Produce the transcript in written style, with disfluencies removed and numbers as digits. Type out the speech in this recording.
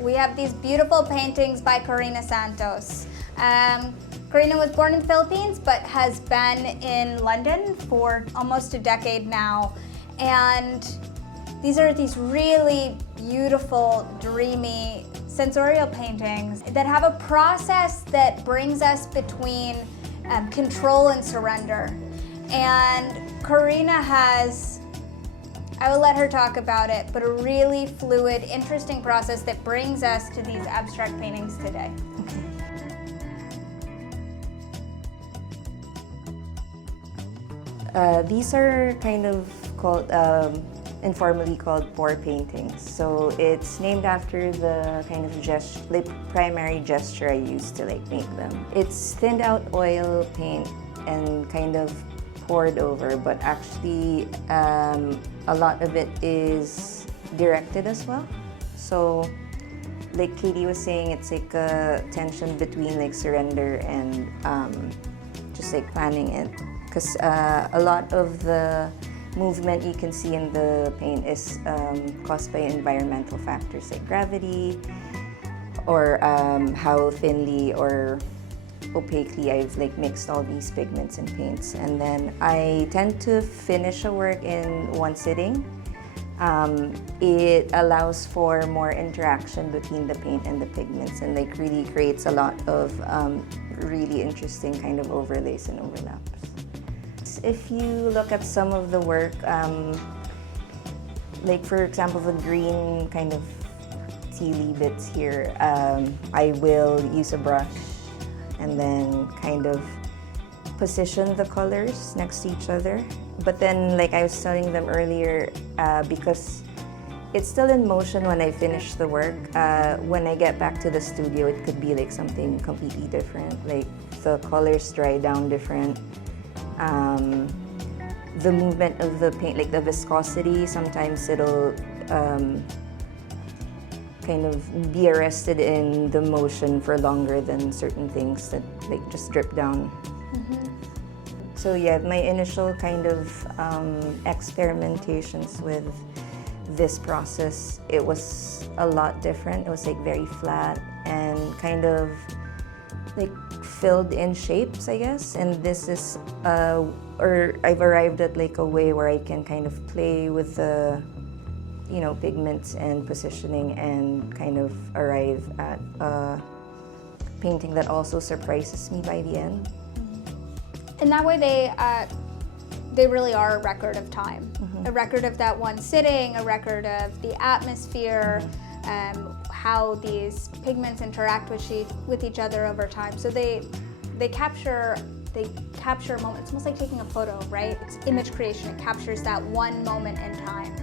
we have these beautiful paintings by Carina Santos. Carina was born in the Philippines but has been in London for almost a decade now. And these are these really beautiful, dreamy, sensorial paintings that have a process that brings us between control and surrender. And Carina has, I will let her talk about it, but a really fluid, interesting process that brings us to these abstract paintings today. These are kind of called, informally called pour paintings. So it's named after the kind of primary gesture I use to make them. It's thinned out oil paint and kind of poured over, but actually a lot of it is directed as well. So like Katey was saying, it's like a tension between like surrender and just like planning it. Because a lot of the movement you can see in the paint is caused by environmental factors like gravity or how thinly or opaquely I've like mixed all these pigments and paints. And then I tend to finish a work in one sitting. It allows for more interaction between the paint and the pigments and like really creates a lot of really interesting kind of overlays and overlaps. If you look at some of the work, like for example the green kind of tealy bits here, I will use a brush and then kind of position the colors next to each other. But then, like I was telling them earlier, because it's still in motion when I finish the work, when I get back to the studio, it could be like something completely different. Like the colors dry down different. The movement of the paint, like the viscosity, sometimes it'll kind of be arrested in the motion for longer than certain things that like just drip down. So yeah, my initial kind of experimentations with this process, it was a lot different. It was like very flat and kind of like filled in shapes, I guess. And this is, or I've arrived at like a way where I can kind of play with the, you know, pigments and positioning and kind of arrive at a painting that also surprises me by the end. And that way they really are a record of time. A record of that one sitting, a record of the atmosphere, how these pigments interact with each other over time. So they capture a moment. It's almost like taking a photo, right? It's image creation. It captures that one moment in time.